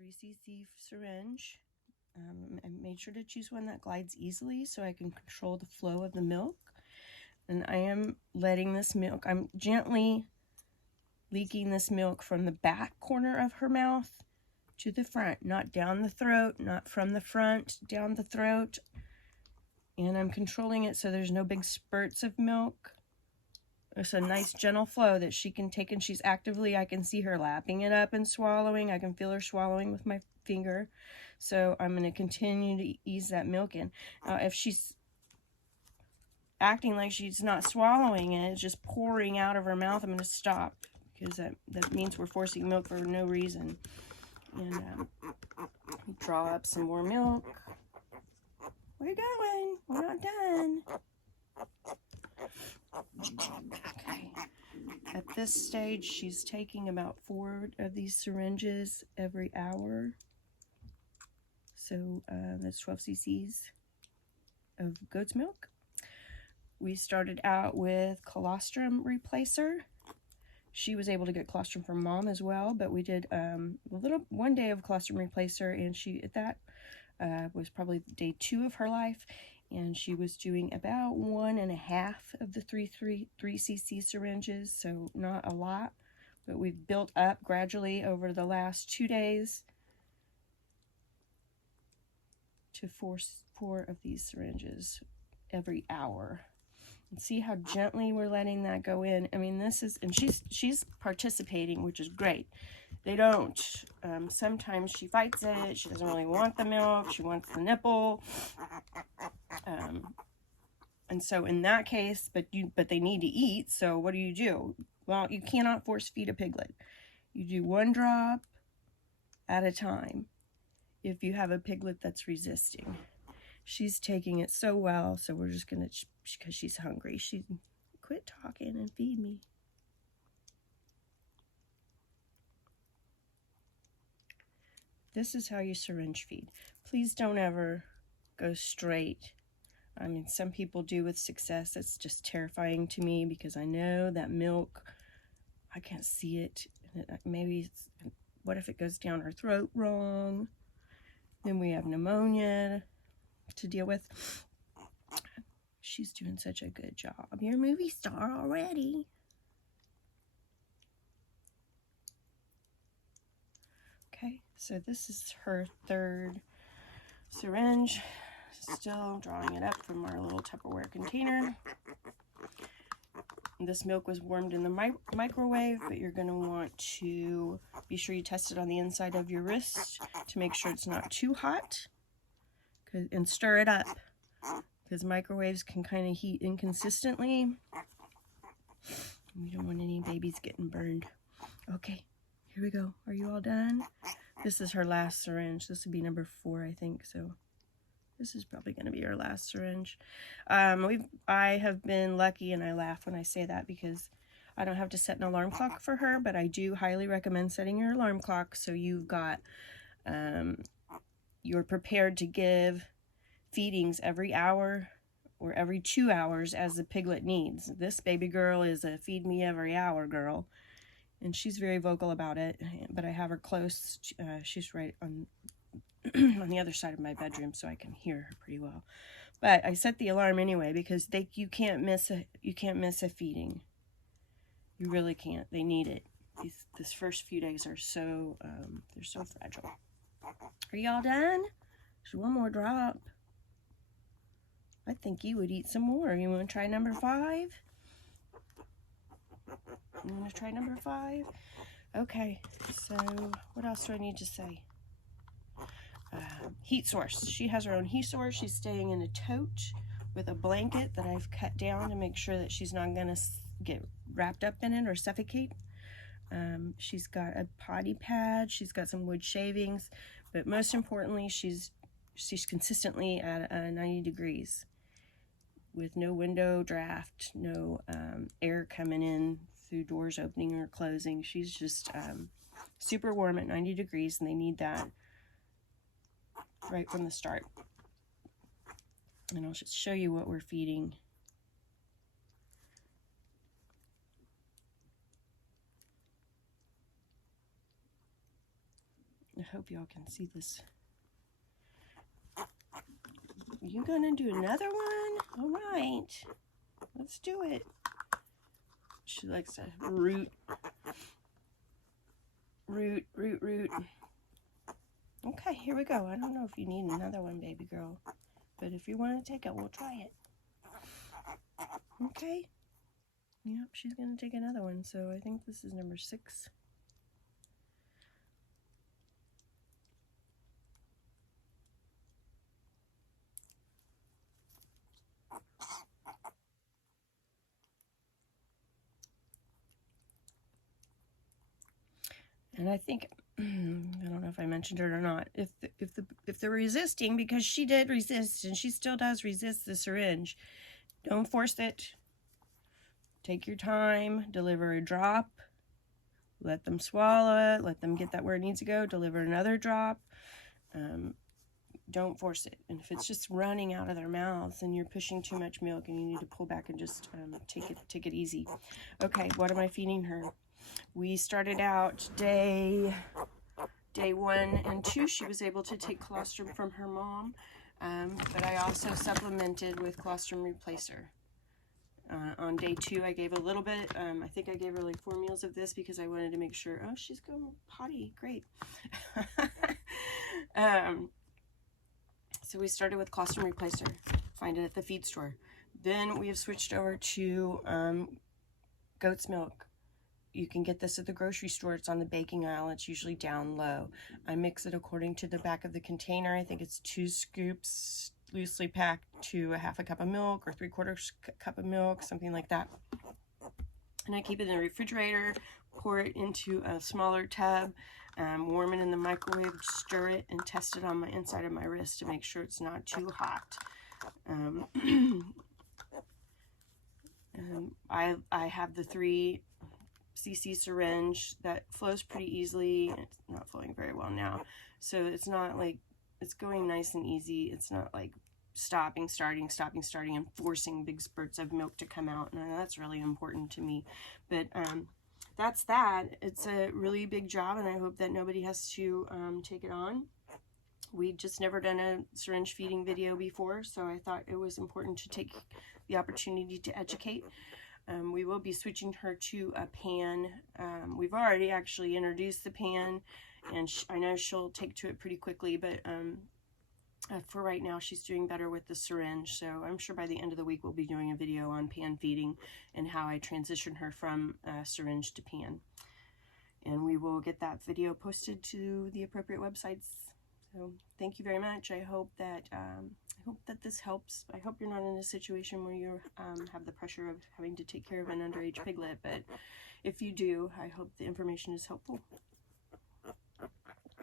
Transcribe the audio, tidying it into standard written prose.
3cc syringe. I made sure to choose one that glides easily so I can control the flow of the milk. And I am letting this milk, I'm gently leaking this milk from the back corner of her mouth to the front, not down the throat, not from the front down the throat. And I'm controlling it so there's no big spurts of milk. It's a nice gentle flow that she can take, and she's actively, I can see her lapping it up and swallowing. I can feel her swallowing with my finger. So I'm going to continue to ease that milk in. Now, if she's acting like she's not swallowing it, it's just pouring out of her mouth, I'm going to stop, because that means we're forcing milk for no reason. And draw up some more milk. We're going. We're not done. Okay. At this stage, she's taking about 4 of these syringes every hour. So that's 12 cc's of goat's milk. We started out with colostrum replacer. She was able to get colostrum from mom as well, but we did one day of colostrum replacer, and that was probably day 2 of her life, and she was doing about 1.5 of the 3cc syringes, so not a lot, but we've built up gradually over the last 2 days to 4 of these syringes every hour. And see how gently we're letting that go in. I mean, this is, and she's participating, which is great. They don't. Sometimes she fights it. She doesn't really want the milk. She wants the nipple. And so in that case, but they need to eat. So what do? Well, you cannot force feed a piglet. You do 1 drop at a time if you have a piglet that's resisting. She's taking it so well, so we're just gonna, because she's hungry, she quit talking and feed me. This is how you syringe feed. Please don't ever go straight. I mean, some people do with success. It's just terrifying to me because I know that milk, I can't see it. Maybe what if it goes down her throat wrong? Then we have pneumonia to deal with. She's doing such a good job. You're a movie star already. Okay, so this is her 3rd syringe. Still drawing it up from our little Tupperware container. This milk was warmed in the microwave, but you're going to want to be sure you test it on the inside of your wrist to make sure it's not too hot. And stir it up, because microwaves can kind of heat inconsistently. We don't want any babies getting burned. Okay, here we go. Are you all done? This is her last syringe. This would be number 4, I think. So this is probably going to be her last syringe. I have been lucky, and I laugh when I say that because I don't have to set an alarm clock for her, but I do highly recommend setting your alarm clock so you've got you're prepared to give feedings every hour or every 2 hours as the piglet needs. This baby girl is a feed me every hour girl, and she's very vocal about it, but I have her close. She's right on on the other side of my bedroom, so I can hear her pretty well. But I set the alarm anyway because you can't miss a feeding. You really can't. They need it. This first few days are so they're so fragile. Are y'all done? There's 1 more drop. I think you would eat some more. You want to try number 5? You want to try number 5? Okay, so what else do I need to say? Heat source. She has her own heat source. She's staying in a tote with a blanket that I've cut down to make sure that she's not going to get wrapped up in it or suffocate. She's got a potty pad. She's got some wood shavings. But most importantly, she's consistently at 90 degrees with no window draft, no air coming in through doors opening or closing. She's just super warm at 90 degrees, and they need that right from the start. And I'll just show you what we're feeding. I hope y'all can see this. You gonna do another one? All right, let's do it. She likes to root. Okay, here we go. I don't know if you need another one, baby girl, but if you want to take it, we'll try it. Okay. Yep, she's gonna take another one, so I think this is number 6. And I think, I don't know if I mentioned it or not, if they're resisting, because she did resist, and she still does resist the syringe, don't force it. Take your time, deliver a drop, let them swallow it, let them get that where it needs to go, deliver another drop. Don't force it. And if it's just running out of their mouths and you're pushing too much milk and you need to pull back and just take it easy. Okay, what am I feeding her? We started out day 1 and 2. She was able to take colostrum from her mom, but I also supplemented with colostrum replacer. On day 2, I gave a little bit. I think I gave her like 4 meals of this because I wanted to make sure. Oh, she's going potty. Great. So we started with colostrum replacer. Find it at the feed store. Then we have switched over to goat's milk. You can get this at the grocery store. It's on the baking aisle. It's usually down low. I mix it according to the back of the container. I think it's 2 scoops loosely packed to a 1/2 cup of milk or 3/4 cup of milk, something like that. And I keep it in the refrigerator, pour it into a smaller tub, warm it in the microwave, stir it, and test it on my inside of my wrist to make sure it's not too hot. I have the 3 cc syringe that flows pretty easily. It's not flowing very well now, so it's not like it's going nice and easy. It's not like stopping, starting, and forcing big spurts of milk to come out. And that's really important to me. But that's that. It's a really big job, and I hope that nobody has to take it on. We just never done a syringe feeding video before, so I thought it was important to take the opportunity to educate. We will be switching her to a pan. We've already actually introduced the pan, and I know she'll take to it pretty quickly, but for right now, she's doing better with the syringe. So I'm sure by the end of the week, we'll be doing a video on pan feeding and how I transition her from syringe to pan. And we will get that video posted to the appropriate websites. So thank you very much. I hope that this helps. I hope you're not in a situation where you have the pressure of having to take care of an underage piglet, but if you do, I hope the information is helpful.